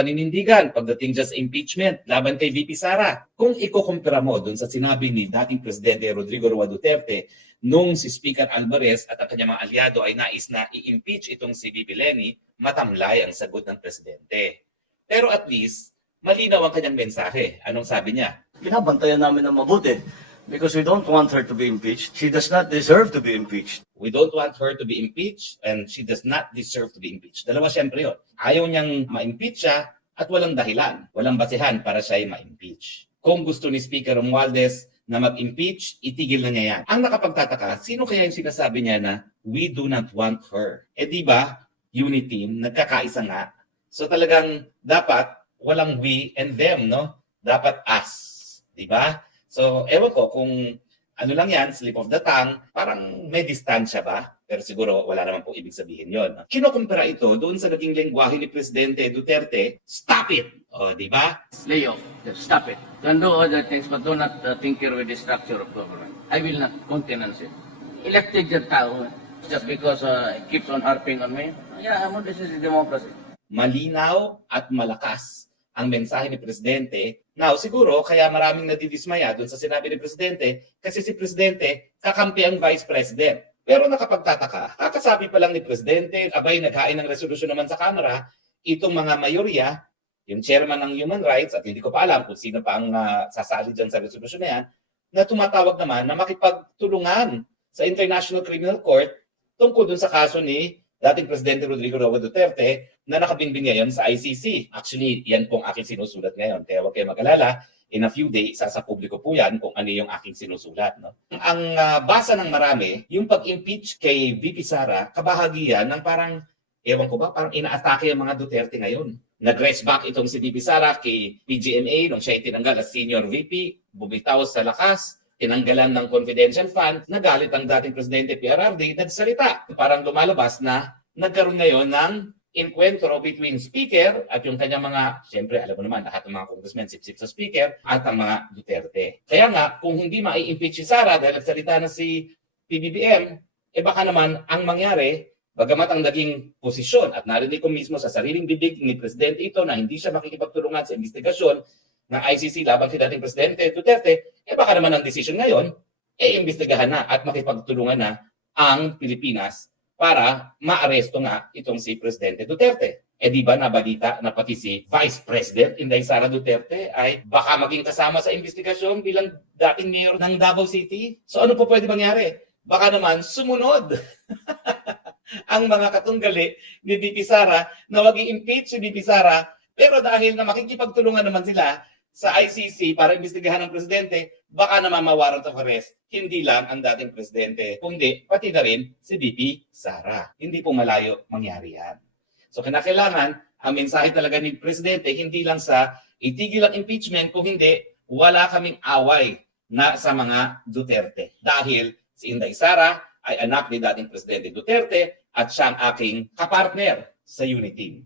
paninindigan pagdating dyan sa impeachment laban kay VP Sara. Kung ikukumpara mo dun sa sinabi ni dating Presidente Rodrigo Roa Duterte nung si Speaker Alvarez at ang kanyang mga aliado ay nais na i-impeach itong si VP Leni, matamlay ang sagot ng Presidente. Pero at least, malinaw ang kanyang mensahe. Anong sabi niya? Binabantayan namin ng mabuti because we don't want her to be impeached. She does not deserve to be impeached. We don't want her to be impeached and she does not deserve to be impeached. Dalawa siyempre yun. Ayaw niyang ma-impeach siya at walang dahilan, walang basehan para siya ay ma-impeach. Kung gusto ni Speaker Romualdez na mag-impeach, itigil na niya yan. Ang nakapagtataka, sino kaya yung sinasabi niya na we do not want her? Eh di ba, unity team, nagkakaisa nga. So talagang dapat walang we and them, no? Dapat us, di ba? So, ewan ko kung ano lang yan, slip of the tongue, parang may distansya ba? Pero siguro wala naman po ibig sabihin yon. Kinukumpara ito doon sa naging lengguwahe ni Presidente Duterte, stop it! O, di ba? Leo, stop it. Can do other things but do not tinker with the structure of government. I will not countenance it. Elected yung tao just because it keeps on harping on me. Yeah, this is democracy. Malinaw at malakas ang mensahe ni Presidente. Now, siguro, kaya maraming nadidismaya doon sa sinabi ni Presidente kasi si Presidente kakampi ang Vice President. Pero nakapagtataka, kakasabi pa lang ni Presidente, abay naghain ng resolusyon naman sa Kamara, itong mga mayorya, yung chairman ng Human Rights, at hindi ko pa alam kung sino pa ang sasali dyan sa resolusyon na yan, na tumatawag naman na makipagtulungan sa International Criminal Court tungkol dun sa kaso ni dating Presidente Rodrigo Roa Duterte na nakabinbin ngayon sa ICC. Actually, yan pong aking sinusulat ngayon. Kaya huwag kayo mag-alala, in a few days, sa publiko po yan kung ano yung aking sinusulat. No? Ang basa ng marami, yung pag-impeach kay VP Sara, kabahagi yan ng parang, ewan ko ba, parang inaatake ang mga Duterte ngayon. Nag-race back itong si VP Sara kay PGMA nung siya tinanggal as senior VP, bumitaw sa lakas, tinanggalan ng confidential fund, nagalit ang dating Presidente PRRD, nagsalita. Parang lumalabas na nagkaroon ngayon ng enkwentro between Speaker at yung kanyang mga, siyempre alam mo naman, lahat ng mga congressmen sip-sip sa Speaker at ang mga Duterte. Kaya nga, kung hindi mai-impeach si Sara dahil nagsalita na si PBBM, eh baka naman ang mangyari, bagamat ang naging posisyon at narinig ko mismo sa sariling bibig ni Presidente ito na hindi siya makikipagtulungan sa investigasyon ng ICC laban kay dating Presidente Duterte, eh baka naman ang desisyon ngayon, eh imbestigahan na at makipagtulungan na ang Pilipinas para maaresto nga itong si Presidente Duterte. Eh di ba nabalita na pati si Vice President Inday Sara Duterte ay baka maging kasama sa investigasyon bilang dating mayor ng Davao City? So ano po pwede mangyari? Baka naman sumunod ang mga katunggali ni VP Sara na wag i-impeach si VP Sara, pero dahil na makikipagtulungan naman sila sa ICC para imbestigahan ng Presidente, baka naman ma-warrant of arrest, hindi lang ang dating Presidente, kundi pati na rin si VP Sara. Hindi po malayo mangyari yan. So kinakailangan, ang mensahe talaga ni Presidente, hindi lang sa itigil ang impeachment, kung hindi, wala kaming away na sa mga Duterte. Dahil si Inday Sara ay anak ni dating Presidente Duterte at siyang aking kapartner sa Unity.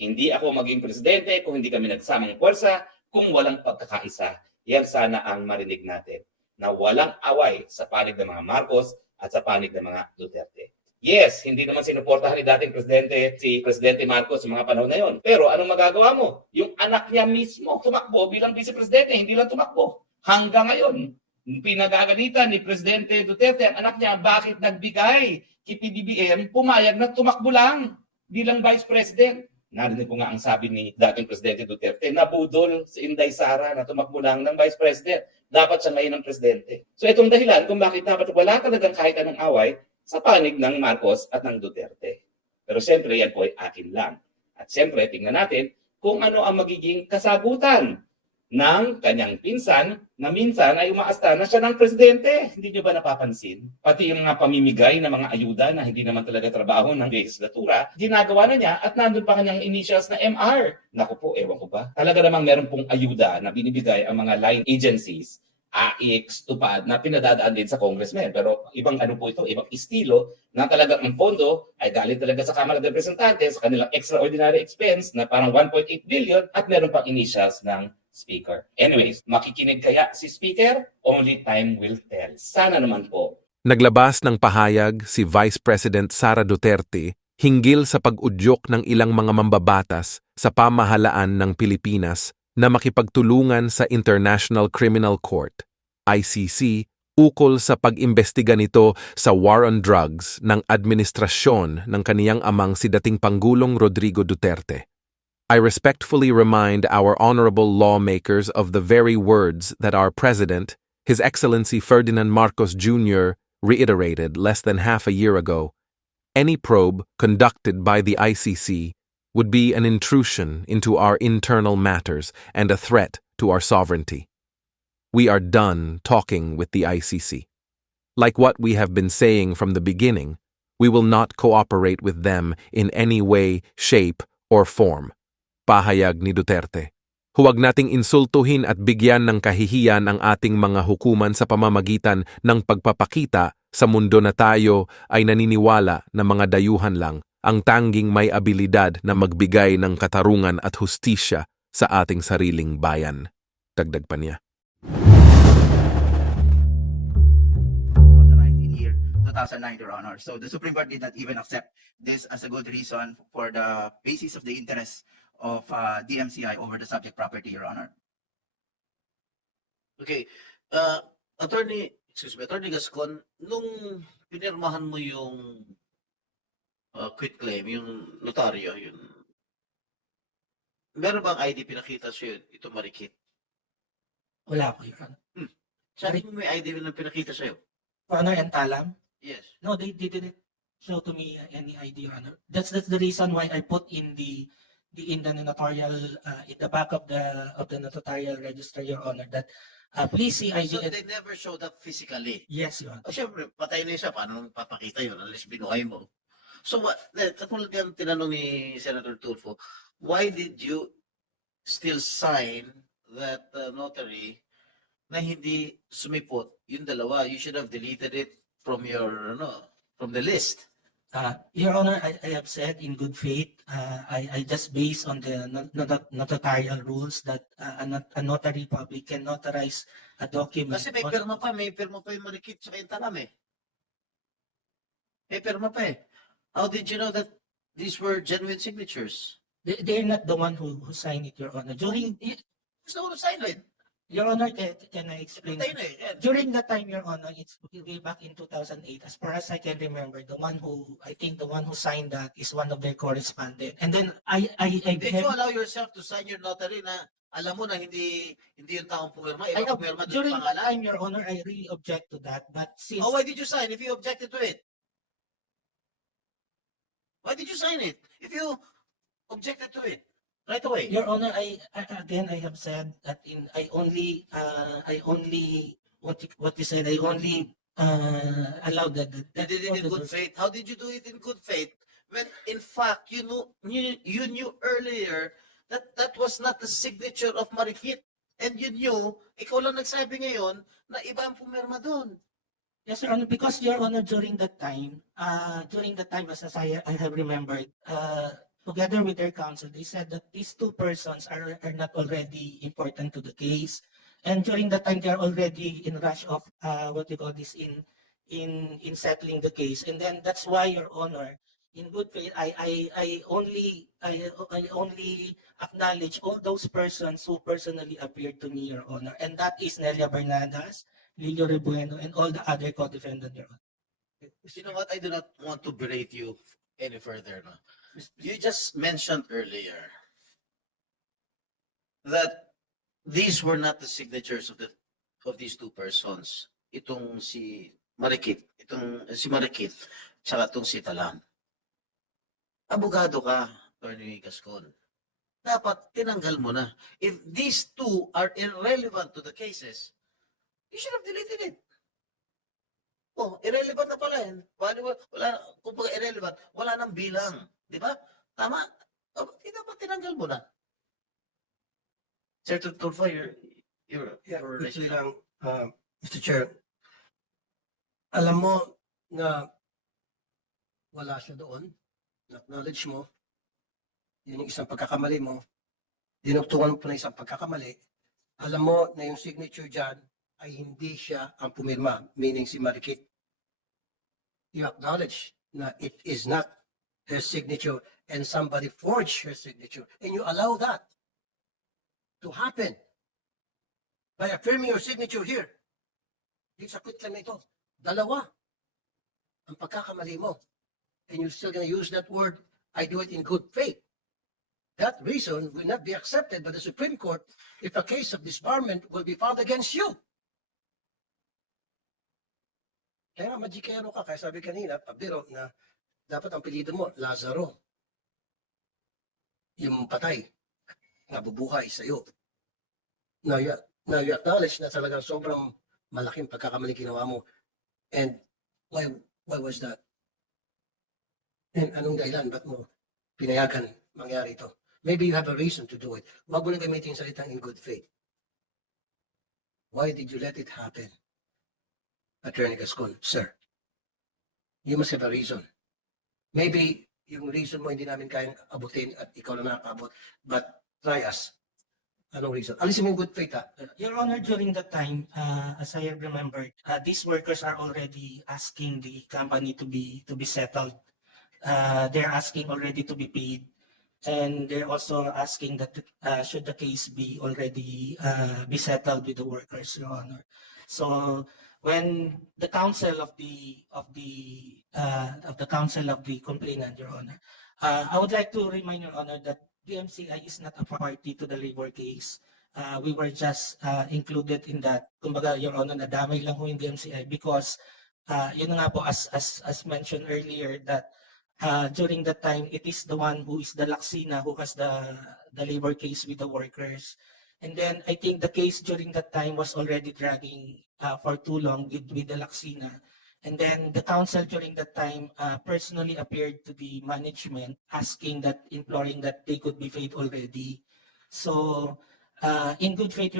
Hindi ako maging Presidente kung hindi kami nagsamang puwersa, kung walang pagkakaisa. Yan sana ang marinig natin, na walang away sa panig ng mga Marcos at sa panig ng mga Duterte. Yes, hindi naman sinuportahan ni dating Presidente si Presidente Marcos sa mga panahon na yon. Pero anong magagawa mo? Yung anak niya mismo tumakbo bilang Vice Presidente, hindi lang tumakbo. Hanggang ngayon, pinagagalitan ni Presidente Duterte ang anak niya, bakit nagbigay kay PBBM, pumayag na tumakbo lang bilang Vice President. Narinig ko nga ang sabi ni dating Presidente Duterte, nabudol si Inday Sara na tumakbo lang ng Vice President. Dapat siya ngayon ng Presidente. So itong dahilan kung bakit dapat wala talagang kahit anong away sa panig ng Marcos at ng Duterte. Pero siyempre yan po ay akin lang. At siyempre tingnan natin kung ano ang magiging kasagutan ng kanyang pinsan na minsan ay umaasta na siya ng Presidente. Hindi niyo ba napapansin? Pati yung mga pamimigay na mga ayuda na hindi naman talaga trabaho ng legislatura, ginagawa na niya at nandun pa kanyang initials na MR. Naku po, ewan ko ba? Talaga namang meron pong ayuda na binibigay ang mga line agencies, AIX, TUPAD, na pinadadaan din sa congressmen. Pero ibang ano po ito, ibang estilo na talagang ang pondo ay galing talaga sa Kamara de Representantes sa kanilang extraordinary expense na parang 1.8 billion at meron pang initials ng Speaker. Anyways, makikinig kaya si Speaker? Only time will tell. Sana naman po. Naglabas ng pahayag si Vice President Sara Duterte hinggil sa pag-udyok ng ilang mga mambabatas sa pamahalaan ng Pilipinas na makipagtulungan sa International Criminal Court, ICC, ukol sa pag-imbestiga nito sa war on drugs ng administrasyon ng kaniyang amang si dating Pangulong Rodrigo Duterte. I respectfully remind our honorable lawmakers of the very words that our President, His Excellency Ferdinand Marcos Jr., reiterated less than half a year ago. Any probe conducted by the ICC would be an intrusion into our internal matters and a threat to our sovereignty. We are done talking with the ICC. Like what we have been saying from the beginning, we will not cooperate with them in any way, shape, or form. Pahayag ni Duterte. Huwag nating insultuhin at bigyan ng kahihiyan ang ating mga hukuman sa pamamagitan ng pagpapakita sa mundo na tayo ay naniniwala na mga dayuhan lang ang tanging may abilidad na magbigay ng katarungan at hustisya sa ating sariling bayan. Dagdag pa niya. Authorized in year 2009, Your Honor. So the Supreme Court did not even accept this as a good reason for the basis of the interest of DMCI over the subject property, Your Honor. Okay. Attorney Gascon, nung pinirmahan mo yung quit claim, yung notaryo, yun, meron bang ID pinakita sa'yo, ito Marikit? Wala po, Your Honor. Sabi mo may ID na pinakita sa'yo? Your Honor, and Talam? Yes. No, they didn't show to me any ID, Your Honor. That's the reason why I put in the notarial in the back of the notarial register, Your Honor, that please see ID. So they never showed up physically? Yes, Your Honor. O syempre, patay na siya, paano nung papakita yun unless binuhay mo? So what, katulad yung tinanong ni Senator Tulfo, why did you still sign that notary na hindi sumipot yung dalawa? You should have deleted it from your, from the list. Your Honor, I have said in good faith, I just based on the notarial rules that a notary public can notarize a document. Kasi may pirma pa yung Marikit sa yung Talam eh. May pirma pa eh. How did you know that these were genuine signatures? They're not the one who signed it, Your Honor. Who's the one who signed it? Your Honor, can I explain? Patay na eh. Yan. During that time, Your Honor, it's way back in 2008. As far as I can remember, the one who signed that is one of their correspondent. And then Did you allow yourself to sign your notary na alam mo na hindi yung taong pumirma, I iba know, pumirma doon during yung that pangalan? time, Your Honor, I really object to that. But since Oh, why did you sign if you objected to it? Why did you sign it if you objected to it right away? Your Honor, I have said that I only what you said, I only allowed that. You did it in good faith. How did you do it in good faith when in fact you knew earlier that that was not the signature of Marikit, and you knew, ikaw lang nagsabi ngayon na iba ang pumirma doon? Yes, Your Honor, because Your Honor, during that time, as I have remembered, together with their counsel, they said that these two persons are not already important to the case. And during that time, they are already in rush of what you call this in settling the case. And then that's why, Your Honor, in good faith, I only acknowledge all those persons who personally appeared to me, Your Honor, and that is Nelia Bernadas, Lilio Rebueno, and all the other co-defendants, Your Honor. You know what? I do not want to berate you any further. No? You just mentioned earlier that these were not the signatures of these two persons. Itong si Marikit, tsaka itong si Talam. Abogado ka, Attorney Gascon. Dapat tinanggal mo na. If these two are irrelevant to the cases, you should have deleted it. Oh, irrelevant na pala yan. Wala, kung pag irrelevant, wala nang bilang. Di ba? Tama? Dapat tinanggal mo na. Sir Tulfo, you're Quickly lang, Mr. Chair. Alam mo na wala siya doon. Acknowledge mo. Yun yung isang pagkakamali mo. Dinugtungan mo pa na isang pagkakamali. Alam mo na yung signature dyan ay hindi siya ang pumirma, meaning si Marikit. You acknowledge na it is not her signature and somebody forged her signature. And you allow that to happen by affirming your signature here. Dito sa quitclaim na ito, dalawa ang pagkakamali mo. And you're still going to use that word, I do it in good faith. That reason will not be accepted by the Supreme Court if a case of disbarment will be found against you. Kaya nga, magikero ka. Kaya sabi kanina, pabiro na dapat ang pilido mo, Lazaro. Yung patay, nabubuhay sa'yo. Now you acknowledge na talagang sobrang malaking pagkakamali ginawa mo. And why was that? And anong dahilan? Ba't mo pinayagan mangyari ito? Maybe you have a reason to do it. Wag mo na gamitin yung salitang in good faith. Why did you let it happen? Attorney Gascon, sir. You must have a reason. Maybe yung reason mo hindi namin kayang abutin at ikaw na nakakabot. But try us. Anong reason? Alisin mo yung good faith, ha? Your Honor, during that time, as I have remembered, these workers are already asking the company to be settled. They're asking already to be paid, and they're also asking that should the case be already be settled with the workers, Your Honor. So when the counsel of the counsel of the complainant, Your Honor, I would like to remind Your Honor that DMCI is not a party to the labor case. We were just included in that. Kumbaga, Your Honor, nadamay lang ho yung DMCI because yun nga po as mentioned earlier that during that time it is the one who is the Laksina who has the labor case with the workers. And then I think the case during that time was already dragging for too long with the Laksina. And then the council during that time personally appeared to the management asking that, imploring that they could be paid already. So in good faith,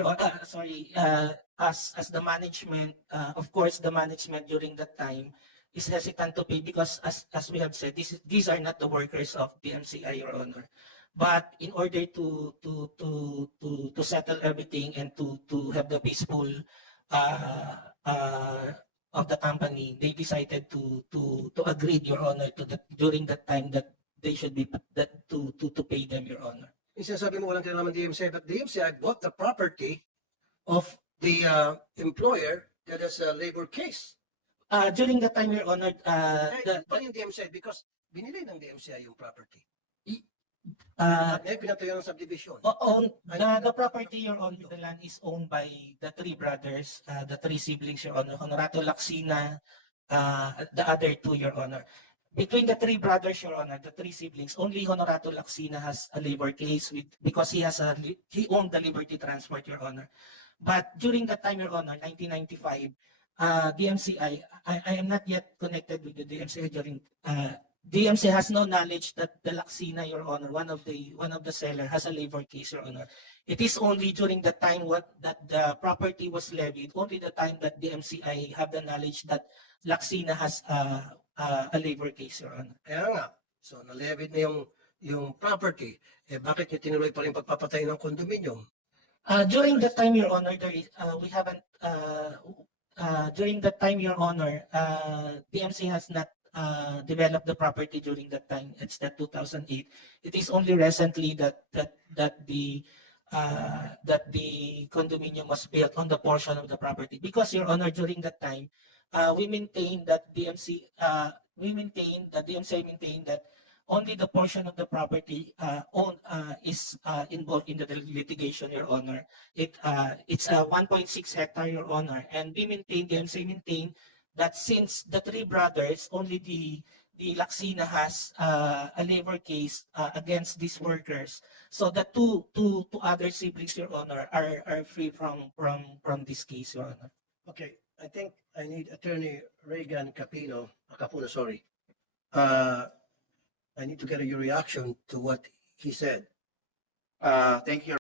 as the management, of course, the management during that time is hesitant to pay because as we have said, these are not the workers of DMCI, Your Honor. But in order to settle everything and to have the peaceful of the company, they decided to agree, Your Honor, to that during that time that they should be to pay them, Your Honor. Yung sinasabi mo walang kinalaman DMCI, but DMCI bought the property of the employer that has a labor case. During that time, Your Honor, But yung DMCI, because binili ng DMCI yung property. uh, May pinatayo ng subdivision. the property, Your Honor, the land is owned by the three brothers, the three siblings, Your Honor, Honorato Laksina, the other two, Your Honor. Between the three brothers, Your Honor, the three siblings, only Honorato Laksina has a labor case because he owned the Liberty Transport, Your Honor. But during that time, Your Honor, 1995, DMCI, I am not yet connected with the DMCI during DMCI has no knowledge that the Laksina, Your Honor, one of the seller has a labor case, Your Honor. It is only during the time that the property was levied, only the time that DMCI have the knowledge that Laksina has a labor case, Your Honor. Kaya nga, so na-levied na yung property, eh bakit niya tinuloy pa rin pagpapatay ng condominium? During that time, Your Honor, we haven't. During that time, Your Honor, DMC has not developed the property during that time. It's that 2008. It is only recently that the condominium was built on the portion of the property. Because, Your Honor, during that time, we maintain that DMCI maintained that only the portion of the property is involved in the litigation, Your Honor. It's a 1.6 hectare, Your Honor, and DMCI maintain that since the three brothers, only the Laksina has a labor case against these workers, so the two other siblings, Your Honor, are free from this case, Your Honor. Okay, I think I need Attorney Reagan Capino, Capuna, sorry. I need to get your reaction to what he said. Thank you,